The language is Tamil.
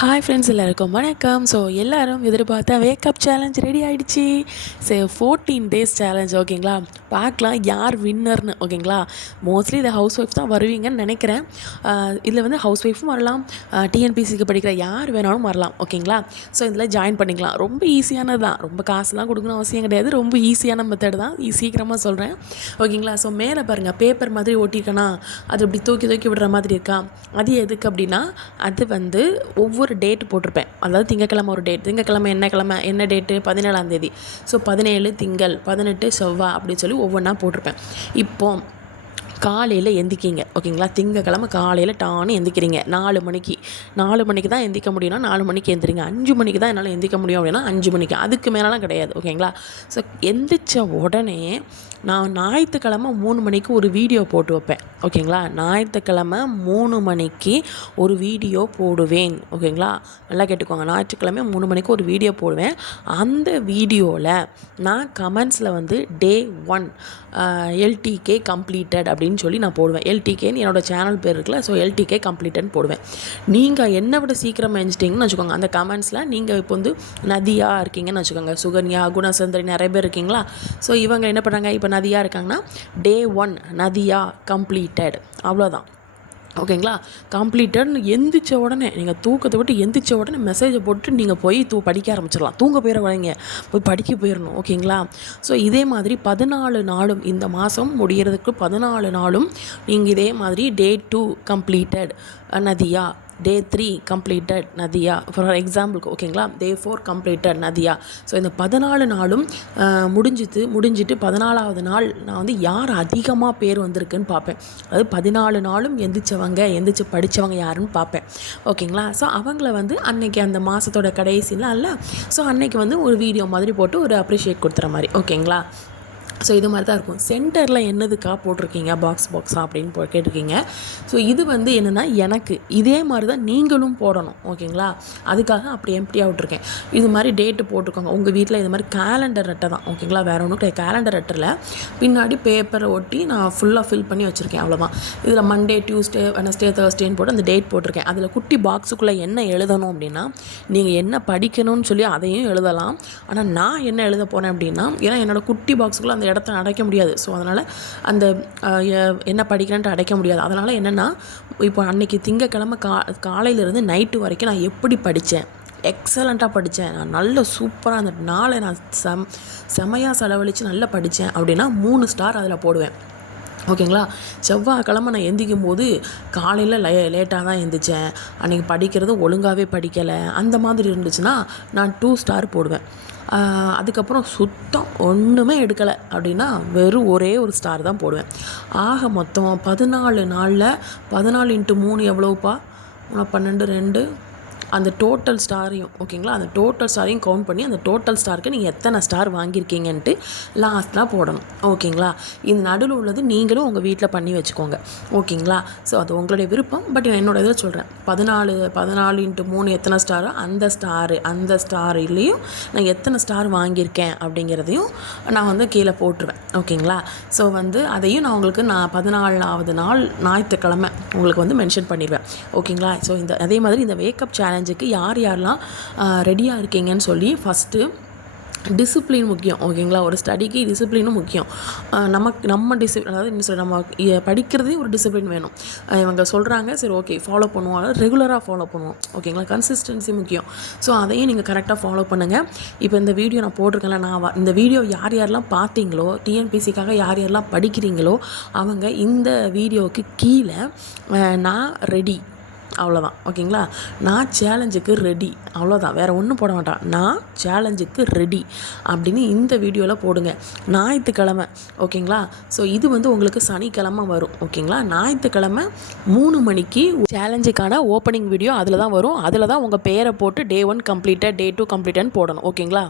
ஹாய் ஃப்ரெண்ட்ஸ், எல்லாருக்கும் வணக்கம். ஸோ எல்லோரும் எதிர்பார்த்தா வேக்கப் சேலஞ்ச் ரெடி ஆகிடுச்சி. So 14 days challenge. ஓகேங்களா, பார்க்கலாம் யார் வின்னர்னு. ஓகேங்களா, மோஸ்ட்லி இதை ஹவுஸ் ஒய்ஃப் தான் வருவீங்கன்னு நினைக்கிறேன். இதில் வந்து ஹவுஸ் ஒய்ஃபும் வரலாம், டிஎன்பிசிக்கு படிக்கிற யார் வேணாலும் வரலாம். ஓகேங்களா, ஸோ இதில் ஜாயின் பண்ணிக்கலாம். ரொம்ப ஈஸியானது தான், ரொம்ப காசுலாம் கொடுக்கணும் அவசியம் கிடையாது. ரொம்ப ஈஸியான மெத்தட் தான், சீக்கிரமாக சொல்கிறேன். ஓகேங்களா, ஸோ மேலே பாருங்கள், பேப்பர் மாதிரி ஓட்டியிருக்கேனா, அது இப்படி தூக்கி தூக்கி விடுற மாதிரி இருக்கா. அது எதுக்கு அப்படின்னா, அது வந்து ஒவ்வொரு டேட் போட்டிருப்பேன். அதாவது திங்கக்கிழமை ஒரு டேட், திங்கக்கிழமை என்ன டேட்டு, 17ஆம் தேதி. ஸோ 17 திங்கள், 18 செவ்வாய் அப்படின்னு சொல்லி ஒவ்வொன்றா போட்டிருப்பேன். இப்போ காலையில் எந்திக்கிங்க. ஓகேங்களா, திங்கக்கிழமை காலையில் டான்னு எந்திக்கிறீங்க 4 மணிக்கு தான் எந்திக்க முடியும்னா 4 மணிக்கு எந்திரிங்க. 5 மணிக்கு தான் என்னால் எந்திக்க முடியும் அப்படின்னா 5 மணிக்கு, அதுக்கு மேலாம் கிடையாது. ஓகேங்களா, ஸோ எந்திரிச்ச உடனே நான் ஞாயிற்றுக்கிழமை 3 மணிக்கு ஒரு வீடியோ போட்டு வைப்பேன். ஓகேங்களா, ஞாயிற்றுக்கிழமை 3 மணிக்கு ஒரு வீடியோ போடுவேன். ஓகேங்களா, நல்லா கேட்டுக்கோங்க, ஞாயிற்றுக்கிழமை 3 மணிக்கு ஒரு வீடியோ போடுவேன். அந்த வீடியோவில் நான் கமெண்ட்ஸில் வந்து டே 1 LTK கம்ப்ளீட்டட் அப்படின்னு சொல்லி நான் போடுவேன். LTKன்னு என்னோடய சேனல் பேர் இருக்குல்ல, ஸோ LTK கம்ப்ளீட்டட்னு போடுவேன். நீங்கள் என்னை விட சீக்கிரமாக எழுந்துட்டிங்கன்னு வச்சுக்கோங்க, அந்த கமெண்ட்ஸில் நீங்கள் இப்போ வந்து நதியா இருக்கீங்கன்னு வச்சுக்கோங்க, சுகன்யா, குணசுந்தரி நிறைய பேர் இருக்கீங்களா. ஸோ இவங்க என்ன பண்ணுறாங்க, இப்போ நதியா இருக்காங்கன்னா டே 1 நதியா கம்ப்ளீட்டட், அவ்வளோதான். ஓகேங்களா, கம்ப்ளீட்டட்னு எந்திரிச்ச உடனே, நீங்கள் தூக்கத்தை விட்டு எந்திரிச்ச உடனே மெசேஜை போட்டு நீங்கள் போய் படிக்க ஆரம்பிச்சிடலாம். தூங்க போயிட வரீங்க, போய் படிக்க போயிடணும். ஓகேங்களா, ஸோ இதே மாதிரி 14 நாளும், இந்த மாதம் முடிகிறதுக்கு 14 நாளும் நீங்கள் இதே மாதிரி டே 2 கம்ப்ளீட்டட் நதியா, டே 3 கம்ப்ளீட்டட் நதியா, ஃபார் எக்ஸாம்பிளுக்கு. ஓகேங்களா, டே 4 கம்ப்ளீட்டட் நதியா. ஸோ இந்த 14 நாளும் முடிஞ்சிட்டு 14ஆவது நாள் நான் வந்து யார் அதிகமாக பேர் வந்திருக்குன்னு பார்ப்பேன். அதாவது 14 நாளும் எந்திரிச்சு படித்தவங்க யாருன்னு பார்ப்பேன். ஓகேங்களா, ஸோ அவங்கள வந்து அன்னைக்கு அந்த மாதத்தோட கடைசியில் அல்ல, ஸோ அன்னைக்கு வந்து ஒரு வீடியோ மாதிரி போட்டு ஒரு அப்ரிஷியேட் கொடுத்துற மாதிரி. ஓகேங்களா, ஸோ இது மாதிரி தான் இருக்கும். சென்டரில் என்னதுக்கா போட்டிருக்கீங்க பாக்ஸா அப்படின்னு கேட்டிருக்கீங்க. ஸோ இது வந்து என்னென்னா, எனக்கு இதே மாதிரி தான் நீங்களும் போடணும். ஓகேங்களா, அதுக்காக அப்படி எம்ப்டியாக விட்ருக்கேன். இது மாதிரி டேட்டு போட்டுக்கோங்க. உங்கள் வீட்டில் இது மாதிரி கேலண்டர் அட்டை தான். ஓகேங்களா, வேறு ஒன்றும் கிடையாது. கேலண்டர் அட்டையில் பின்னாடி பேப்பரை ஒட்டி நான் ஃபுல்லாக ஃபில் பண்ணி வச்சுருக்கேன், அவ்வளோதான். இதில் மண்டே, டியூஸ்டே, வெனஸ்டே, தேர்ஸ்டேன்னு போட்டு அந்த டேட் போட்டிருக்கேன். அதில் குட்டி பாக்ஸுக்குள்ளே என்ன எழுதணும் அப்படின்னா, நீங்கள் என்ன படிக்கணும்னு சொல்லி அதையும் எழுதலாம். ஆனால் நான் என்ன எழுத போனேன் அப்படின்னா, ஏன்னா என்னோடய குட்டி பாக்ஸுக்குள்ளே அந்த இடத்த அடைக்க முடியாது. ஸோ அதனால் அந்த என்ன படிக்கிறேன்ட்டு அடைக்க முடியாது. அதனால் என்னென்னா, இப்போ அன்றைக்கி திங்கக்கிழமை காலையிலேருந்து நைட்டு வரைக்கும் நான் எப்படி படித்தேன், எக்ஸலண்ட்டாக படித்தேன், நான் நல்ல சூப்பராக அந்த நாளை நான் செமையாக செலவழித்து நல்லா படித்தேன் அப்படின்னா 3 ஸ்டார் அதில் போடுவேன். ஓகேங்களா, செவ்வாய்க்கிழமை நான் எந்திக்கும் போது காலையில் லேட்டாக தான் எந்திரிச்சேன், அன்றைக்கி படிக்கிறது ஒழுங்காகவே படிக்கலை, அந்த மாதிரி இருந்துச்சுன்னா நான் 2 ஸ்டார் போடுவேன். அதுக்கப்புறம் சுத்தம் ஒன்றுமே எடுக்கலை அப்படின்னா வெறும் ஒரே ஒரு ஸ்டார் தான் போடுவேன். ஆக மொத்தம் 14 நாளில் 14 × 3 எவ்வளோப்பா, 12 2 அந்த டோட்டல் ஸ்டாரையும். ஓகேங்களா, அந்த டோட்டல் ஸ்டாரையும் கவுண்ட் பண்ணி அந்த டோட்டல் ஸ்டாருக்கு நீங்கள் எத்தனை ஸ்டார் வாங்கியிருக்கீங்கன்ட்டு லாஸ்ட்லாம் போடணும். ஓகேங்களா, இந்த நடுவில் உள்ளது நீங்களும் உங்கள் வீட்டில் பண்ணி வச்சுக்கோங்க. ஓகேங்களா, ஸோ அது உங்களுடைய விருப்பம். பட் என்னோட இதில் சொல்கிறேன், 14 × 3 எத்தனை ஸ்டாரோ அந்த ஸ்டார்லேயும் நான் எத்தனை ஸ்டார் வாங்கியிருக்கேன் அப்படிங்கிறதையும் நான் வந்து கீழே போட்டுருவேன். ஓகேங்களா, ஸோ வந்து அதையும் நான் உங்களுக்கு 14ஆவது நாள் ஞாயிற்றுக்கிழமை உங்களுக்கு வந்து மென்ஷன் பண்ணிடுவேன். ஓகேங்களா, ஸோ அதே மாதிரி இந்த வேக்கப் சேலஞ்சுக்கு யாரெல்லாம் ரெடியாக இருக்கீங்கன்னு சொல்லி ஃபஸ்ட்டு டிசிப்ளின் முக்கியம். ஓகேங்களா, ஒரு ஸ்டடிக்கு டிசிப்ளினும் முக்கியம். அதாவது என்ன சொல்ல, நம்ம படிக்கிறதே ஒரு டிசிப்ளின் வேணும். இவங்க சொல்கிறாங்க, சரி ஓகே ஃபாலோ பண்ணுவோம், அதாவது ரெகுலராக ஃபாலோ பண்ணுவோம். ஓகேங்களா, கன்சிஸ்டன்சி முக்கியம். ஸோ அதையும் நீங்கள் கரெக்டாக ஃபாலோ பண்ணுங்கள். இப்போ இந்த வீடியோ நான் போட்டிருக்கேன்ல, இந்த வீடியோ யாரெல்லாம் பார்த்தீங்களோ, டிஎன்பிசிக்காக யாரெல்லாம் படிக்கிறீங்களோ அவங்க இந்த வீடியோவுக்கு கீழே நான் ரெடி, அவ்வளோதான். ஓகேங்களா, நான் சேலஞ்சுக்கு ரெடி, அவ்வளோதான். வேறு ஒன்றும் போட மாட்டான், நான் சேலஞ்சுக்கு ரெடி அப்படின்னு இந்த வீடியோவில் போடுங்க. ஞாயிற்றுக்கிழமை. ஓகேங்களா, ஸோ இது வந்து உங்களுக்கு சனிக்கிழமை வரும். ஓகேங்களா, ஞாயிற்றுக்கிழமை 3 மணிக்கு சேலஞ்சுக்கான ஓப்பனிங் வீடியோ அதில் தான் வரும். அதில் தான் உங்கள் பேரை போட்டு டே 1 கம்ப்ளீட்டட், டே 2 கம்ப்ளீட்டட்னு போடணும். ஓகேங்களா.